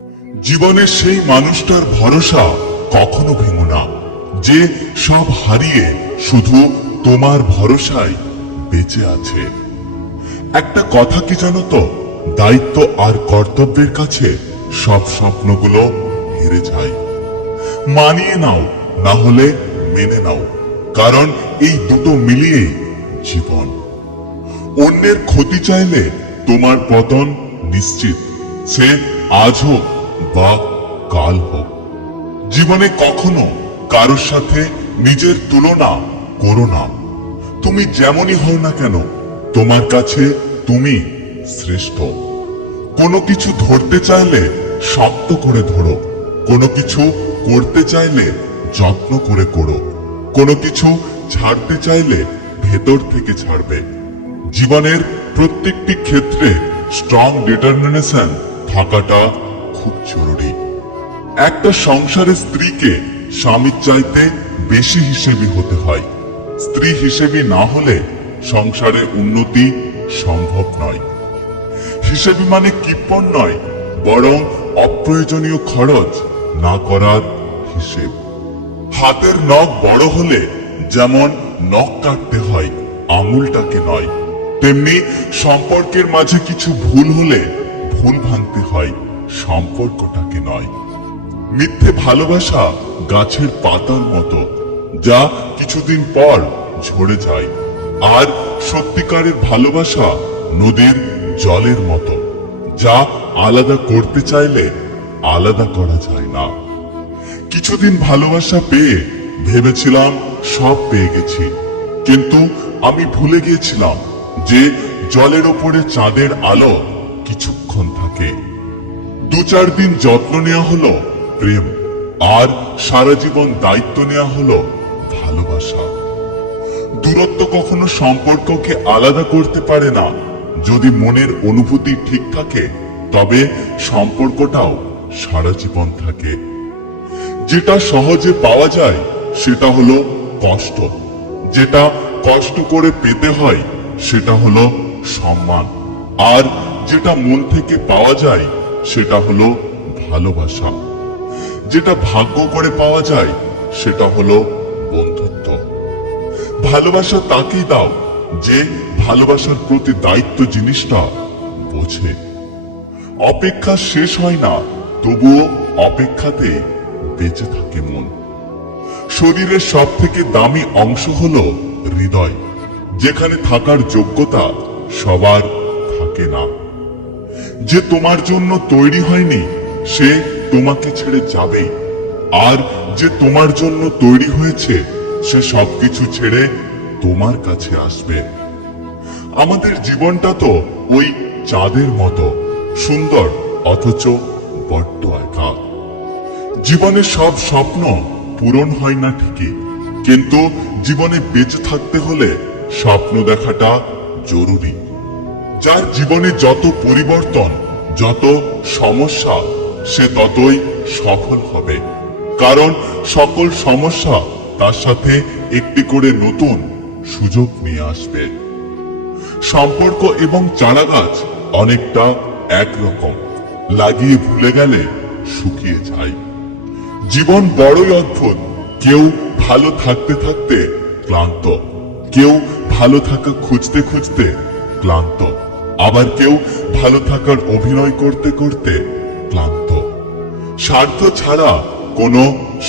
জীবনের সেই মানুষটার ভরসা কখনো ভেঙো না, যে সব হারিয়ে শুধু তোমার ভরসায় বেঁচে আছে। একটা কথা কি জানো তো, দায়িত্ব আর কর্তব্যের কাছে সব স্বপ্নগুলো হেরে যায়। মানিয়ে নাও, না হলে মেনে নাও, কারণ এই দুটো মিলিয়েই জীবন। অন্যের ক্ষতি চাইলে তোমার পতন নিশ্চিত, সে আজ হোক বা কাল হোক। জীবনে কখনো কারোর সাথে নিজের তুলনা করো না। তুমি যেমনই হও না কেন, তোমার কাছে তুমি শ্রেষ্ঠ। কোনো কিছু ধরতে চাইলে শক্ত করে ধরো, কোনো কিছু করতে চাইলে যত্ন করে করো, কোনো কিছু ছাড়তে চাইলে ভেতর থেকে ছাড়বে। জীবনের প্রত্যেকটি ক্ষেত্রে স্ট্রং ডিটারমিনেশন থাকাটা খুব জরুরি। একটা সংসারের স্ত্রীকে স্বামীর চাইতে বেশি হিসেবি হতে হয়। স্ত্রী হিসেবি না হলে সংসারে উন্নতি সম্ভব নয়। হিসেবি মানে কিপ্পন নয়, বরং অপ্রয়োজনীয় খরচ না করার হিসেব। হাতের নখ বড় হলে যেমন নখ কাটতে হয়, আঙুলটাকে নয়, তেমনি সম্পর্কের মাঝে কিছু ভুল হলে ভুল ভাঙতে হয়, সম্পর্কটাকে নয়। মিথ্যে ভালোবাসা গাছের পাতার মতো, যা কিছুদিন পর ঝরে যায়। আর সত্যিকারের ভালোবাসা নদীর জলের মতো, যা আলাদা করতে চাইলে আলাদা করা যায় না। কিছুদিন ভালোবাসা পেয়ে ভেবেছিলাম সব পেয়ে গেছি, কিন্তু আমি ভুলে গিয়েছিলাম যে জলের ওপরে চাঁদের আলো কিছুক্ষণ থাকে। 2-4 দিন যত্ন নেওয়া হলো প্রেম, আর সারা জীবন দায়িত্ব নেওয়া হলো ভালোবাসা। দূরত্ব কখনো সম্পর্ককে আলাদা করতে পারে না। যদি মনের অনুভূতি ঠিক থাকে, তবে সম্পর্কটাও সারা জীবন থাকে। যেটা সহজে পাওয়া যায় সেটা হলো কষ্ট, যেটা কষ্ট করে পেতে হয় সেটা হলো সম্মান, আর যেটা মন থেকে পাওয়া যায় সেটা হলো ভালোবাসা। যেটা ভাগ্য করে পাওয়া যায় সেটা হলো বন্ধুত্ব। ভালোবাসা তাকেই দাও যে ভালোবাসার প্রতি দায়িত্ব জিনিসটা বোঝে। অপেক্ষা শেষ হয় না, তবুও অপেক্ষাতে বেঁচে থাকে মন। শরীরের সব থেকে দামি অংশ হলো হৃদয়, যেখানে থাকার যোগ্যতা সবার থাকে না। যে তোমার জন্য তৈরি হয়নি সে তোমাকে ছেড়ে যাবে, আর যে তোমার জন্য তৈরি হয়েছে সে সবকিছু ছেড়ে তোমার কাছে আসবে। আমাদের জীবনটা তো ওই চাঁদের মতো সুন্দর, অথচ বড্ড একা। জীবনের সব স্বপ্ন পূরণ হয় না ঠিকই, কিন্তু জীবনে বেঁচে থাকতে হলে স্বপ্ন দেখাটা জরুরি। যার জীবনে যত পরিবর্তন, যত সমস্যা, সে ততই সফল হবে, কারণ সকল সমস্যা তার সাথে একটি করে নতুন সুযোগ নিয়ে আসবে। সম্পর্ক এবং চারাগাছ অনেকটা একরকম, লাগিয়ে ভুলে গেলে শুকিয়ে যায়। জীবন বড়ই অদ্ভুত। কেউ ভালো থাকতে থাকতে ক্লান্ত, কেউ ভালো থাকা খুঁজতে খুঁজতে ক্লান্ত, আবার কেউ ভালো থাকার অভিনয় করতে করতে ক্লান্ত। স্বার্থ ছাড়া কোনো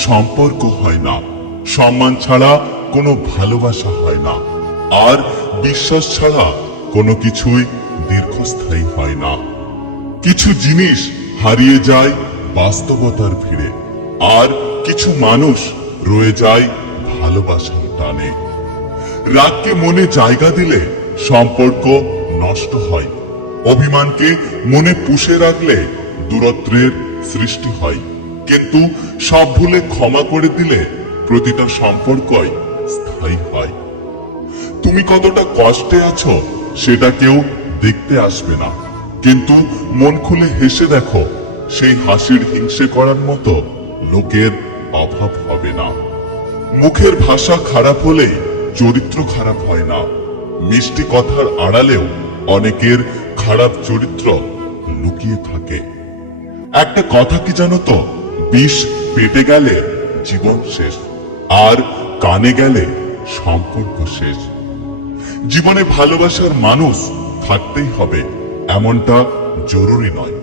সম্পর্ক হয় না, সম্মান ছাড়া কোনো ভালোবাসা হয় না, আর বিশ্বাস ছাড়া কোনো কিছুই দীর্ঘস্থায়ী হয় না। কিছু জিনিস হারিয়ে যায় বাস্তবতার ভিড়ে, আর কিছু মানুষ রয়ে যায় ভালোবাসার টানে। রাগকে মনে জায়গা দিলে সম্পর্ক নষ্ট হয়, অভিমানকে মনে পুষে রাখলে দূরত্বের সৃষ্টি হয়, কিন্তু সব ভুলে ক্ষমা করে দিলে প্রতিটা সম্পর্কই স্থায়ী হয়। তুমি কতটা কষ্টে আছো সেটা কেউ দেখতে আসবে না, কিন্তু মন খুলে হেসে দেখো, সেই হাসির হিংসে করার মতো লোকের অভাব হবে না। মুখের ভাষা খারাপ হলেই চরিত্র খারাপ হয় না। মিষ্টি কথার আড়ালেও অনেকের খারাপ চরিত্র লুকিয়ে থাকে। একটা কথা কি জানো তো, বিষ পেটে গেলে জীবন শেষ, আর কানে গেলে সম্পর্ক শেষ। জীবনে ভালোবাসার মানুষ থাকতেই হবে এমনটা জরুরি নয়,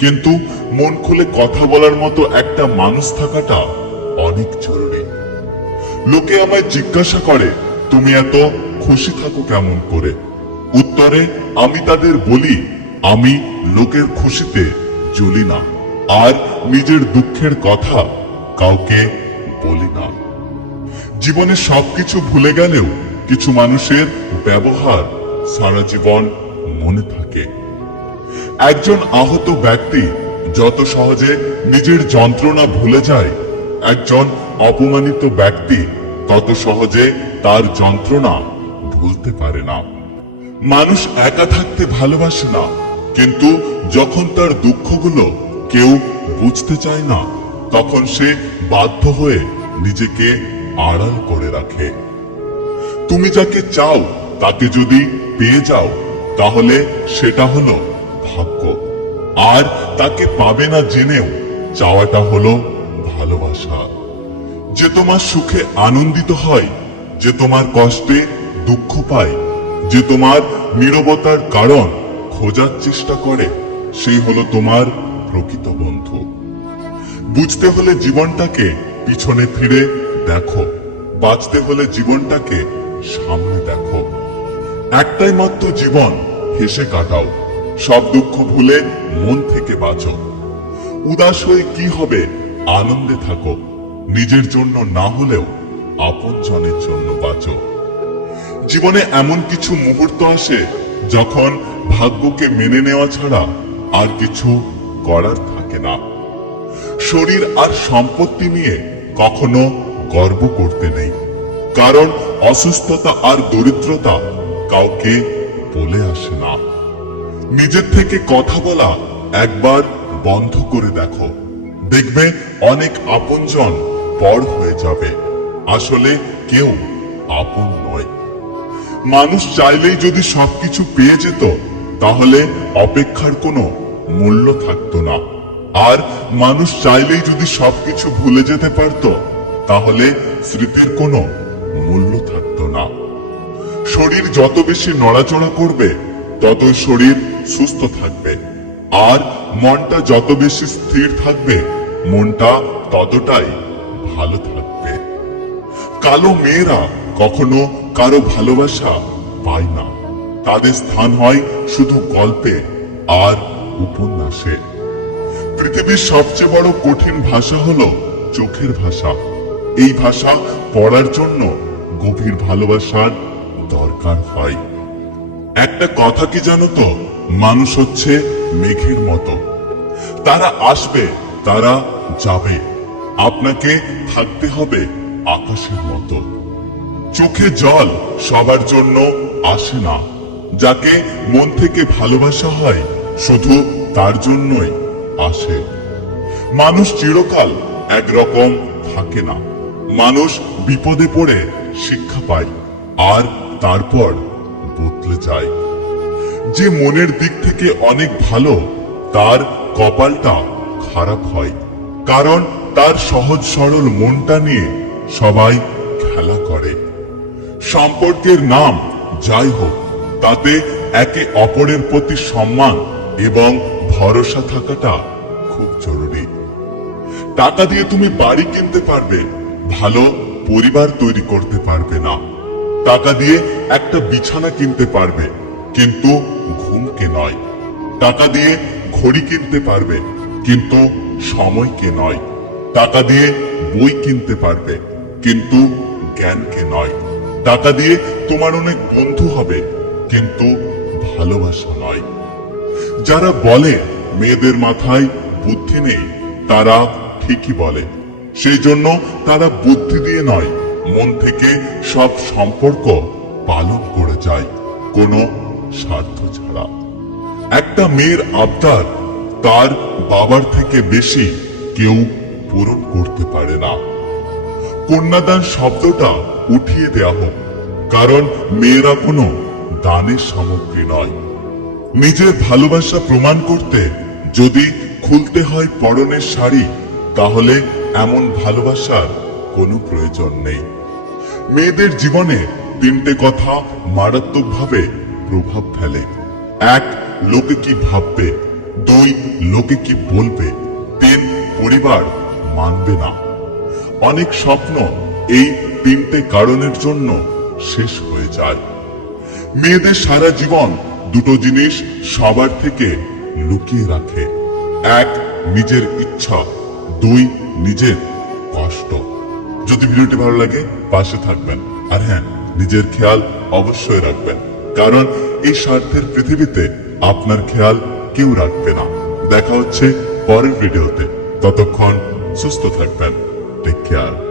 কিন্তু মন খুলে কথা বলার মতো একটা মানুষ থাকাটা অনেক জরুরি। লোকে আমায় জিজ্ঞাসা করে, তুমি এত খুশি থাকো কেমন করে? উত্তরে আমি তাদের বলি, আমি লোকের খুশিতে জ্বলি না, আর নিজের দুঃখের কথা কাউকে বলি না। জীবনে সবকিছু ভুলে গেলেও কিছু মানুষের ব্যবহার সারা জীবন মনে থাকে। একজন আহত ব্যক্তি যত সহজে নিজের যন্ত্রণা ভুলে যায়, একজন অপমানিত ব্যক্তি তত সহজে তার যন্ত্রণা ভুলতে পারে না। মানুষ একা থাকতে ভালোবাসে না, কিন্তু যখন তার দুঃখগুলো কেউ বুঝতে চায় না, তখন সে বাধ্য হয়ে নিজেকে আড়াল করে রাখে। তুমি যাকে চাও তাকে যদি পেয়ে যাও, তাহলে সেটা হলো ভাগ্য, আর তাকে পাবে না জেনেও চাওয়াটা হলো ভালোবাসা। যে তোমার সুখে আনন্দিত হয়, যে তোমার কষ্টে দুঃখ পায়, যে তোমার নীরবতার কারণ খোঁজার চেষ্টা করে, সেই হলো তোমার প্রকৃত বন্ধু। বুঝতে হলে জীবনটাকে পিছনে ফিরে দেখো, বাঁচতে হলে জীবনটাকে সামনে দেখো। একটাই মাত্র জীবন, হেসে কাটাও, সব দুঃখ ভুলে মন থেকে বাঁচো। উদাস হয়ে কি হবে, আনন্দে থাকো, নিজের জন্য না হলেও আপনজনের জন্য বাঁচো। জীবনে এমন কিছু মুহূর্ত আসে যখন ভাগ্যকে মেনে নেওয়া ছাড়া আর কিছু করার থাকে না। শরীর আর সম্পত্তি নিয়ে কখনো গর্ব করতে নেই, কারণ অসুস্থতা আর দরিদ্রতা কাউকে বলে আসে না। নিজের থেকে কথা বলা একবার বন্ধ করে দেখো, দেখবে অনেক আপনজন পর হয়ে যাবে। আসলে কেউ আপন নয়। মানুষ চাইলেই যদি সবকিছু পেয়ে যেত, তাহলে অপেক্ষার কোনো মূল্য থাকতো না। আর মানুষ চাইলেই যদি সবকিছু ভুলে যেতে পারত, তাহলে স্মৃতির কোনো মূল্য থাকতো না। শরীর যত বেশি নড়াচড়া করবে, ততই শরীর সুস্থ থাকবে, আর মনটা যত বেশি স্থির থাকবে, মনটা ততটাই ভালো থাকবে। কালো মেয়েরা কখনো কারো ভালোবাসা পায় না, তাদের স্থান হয় শুধু গল্পে আর উপন্যাসে। পৃথিবীর সবচেয়ে বড় কঠিন ভাষা হলো চোখের ভাষা। এই ভাষা পড়ার জন্য গভীর ভালোবাসার দরকার হয়। একটা কথা কি জানো তো, মানুষ হচ্ছে মেঘের মতো, তারা আসবে, তারা যাবে, আপনাকে থাকতে হবে আকাশের মতো। চোখে জল সবার জন্য আসে না, যাকে মন থেকে ভালোবাসা হয় শুধু তার জন্যই আসে। মানুষ চিরকাল একরকম থাকে না, মানুষ বিপদে পড়ে শিক্ষা পায়, আর তারপর বদলে যায়। যে মনের দিক থেকে অনেক ভালো, তার কপালটা খারাপ হয়, কারণ তার সহজ সরল মনটা নিয়ে সবাই খেলা করে। সম্পর্কের নাম যাই হোক, তাতে একে অপরের প্রতি সম্মান এবং ভরসা থাকাটা খুব জরুরি। টাকা দিয়ে তুমি বাড়ি কিনতে পারবে, ভালো পরিবার তৈরি করতে পারবে না। টাকা দিয়ে একটা বিছানা কিনতে পারবে, কিন্তু ঘুমকে নয়। টাকা দিয়ে ঘড়ি কিনতে পারবে, কিন্তু সময়কে নয়। টাকা দিয়ে বই কিনতে পারবে, কিন্তু জ্ঞানকে নয়। টাকা দিয়ে তোমার অনেক বন্ধু হবে, কিন্তু ভালোবাসা নয়। যারা বলে মেয়েদের মাথায় বুদ্ধি নেই, তারা ঠিকই বলে। সেই জন্য তারা বুদ্ধি দিয়ে নয়, মন থেকে সব সম্পর্ক পালন করে যায়, কোনো স্বার্থ ছাড়া। একটা মেয়ের আবদার তার বাবার থেকে বেশি কেউ পূরণ করতে পারে না। কন্যাদান শব্দটা উঠিয়ে দেয়া হোক, কারণ মেয়েরা কোনো দানের সামগ্রী নয়। নিজের ভালোবাসা প্রমাণ করতে যদি খুলতে হয় পরনের শাড়ি, তাহলে এমন ভালোবাসার কোনো প্রয়োজন নেই। মেয়েদের জীবনে তিনটে কথা মারাত্মকভাবে প্রভাব ফেলে। এক, লোকে কি ভাববে। দুই, লোকে কি বলবে। তিন, পরিবার মানবে না। অনেক স্বপ্ন এই তিনটে কারণের জন্য শেষ হয়ে যায়। মেয়েদের সারা জীবন দুটো জিনিস সবার থেকে লুকিয়ে রাখে। এক, নিজের ইচ্ছা। দুই, নিজের কষ্ট। যদি ভিডিওটি ভালো লাগে পাশে থাকবেন, আর হ্যাঁ, নিজের খেয়াল অবশ্যই রাখবেন, কারণ এই স্বার্থের পৃথিবীতে আপনার খেয়াল কেউ রাখবে না। দেখা হচ্ছে পরের ভিডিওতে, ততক্ষণ সুস্থ থাকবেন। Take care.